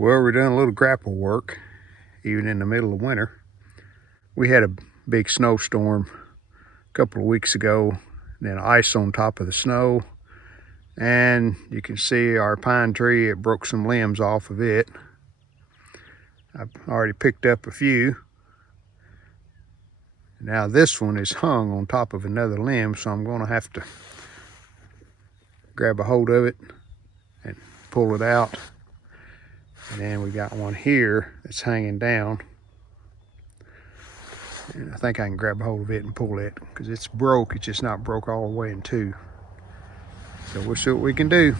Well, we're doing a little grapple work, even in the middle of winter. We had a big snowstorm a couple of weeks ago, and then ice on top of the snow. And you can see our pine tree, it broke some limbs off of it. I've already picked up a few. Now this one is hung on top of another limb, so I'm going to have to grab a hold of it and pull it out. And then we got one here that's hanging down. And I think I can grab a hold of it and pull it because it's broke. It's just not broke all the way in two. So we'll see what we can do.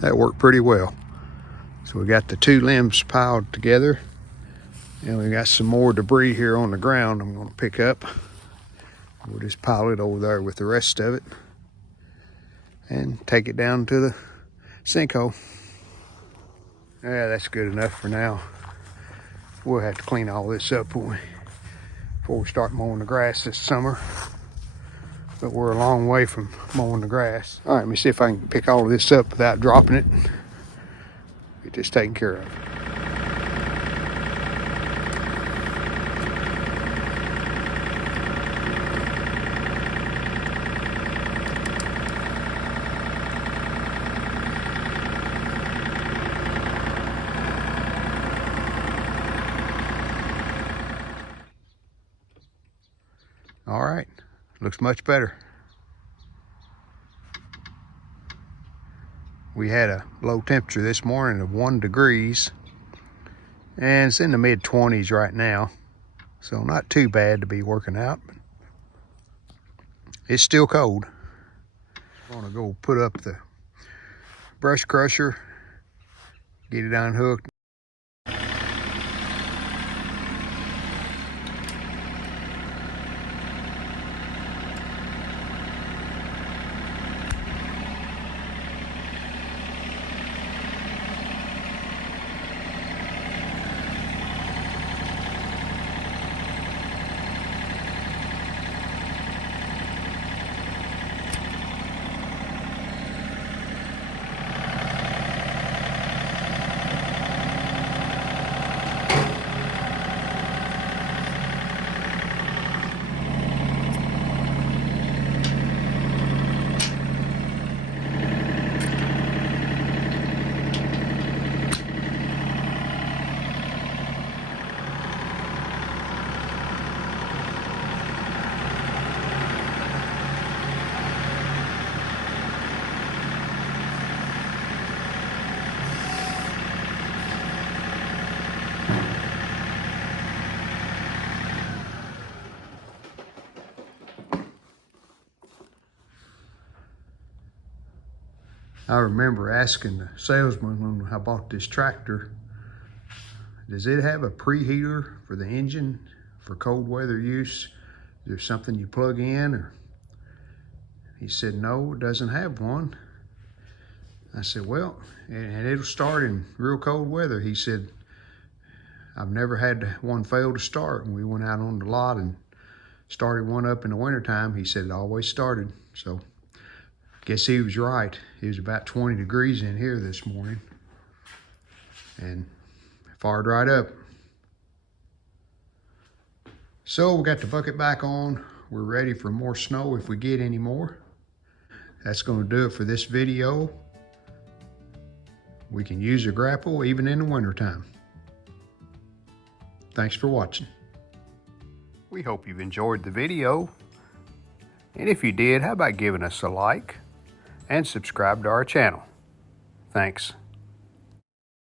That worked pretty well. So we got the two limbs piled together, and we got some more debris here on the ground I'm going to pick up. We'll just pile it over there with the rest of it and take it down to the sinkhole. Yeah, that's good enough for now. We'll have to clean all this up before we start mowing the grass this summer. But we're a long way from mowing the grass. All right, let me see if I can pick all of this up without dropping it. Get this taken care of. All right, looks much better. We had a low temperature this morning of 1 degrees, and it's in the mid-20s right now, so not too bad to be working out, but it's still cold. I'm gonna go put up the brush crusher, get it unhooked. I remember asking the salesman when I bought this tractor, does it have a preheater for the engine for cold weather use? Is there something you plug in? Or he said, no, it doesn't have one. I said, well, and it'll start in real cold weather. He said, I've never had one fail to start. When we went out on the lot and started one up in the wintertime, he said it always started. So guess he was right. It was about 20 degrees in here this morning and fired right up. So we got the bucket back on. We're ready for more snow if we get any more. That's going to do it for this video. We can use a grapple even in the wintertime. Thanks for watching. We hope you've enjoyed the video. And if you did, how about giving us a like and subscribe to our channel? Thanks.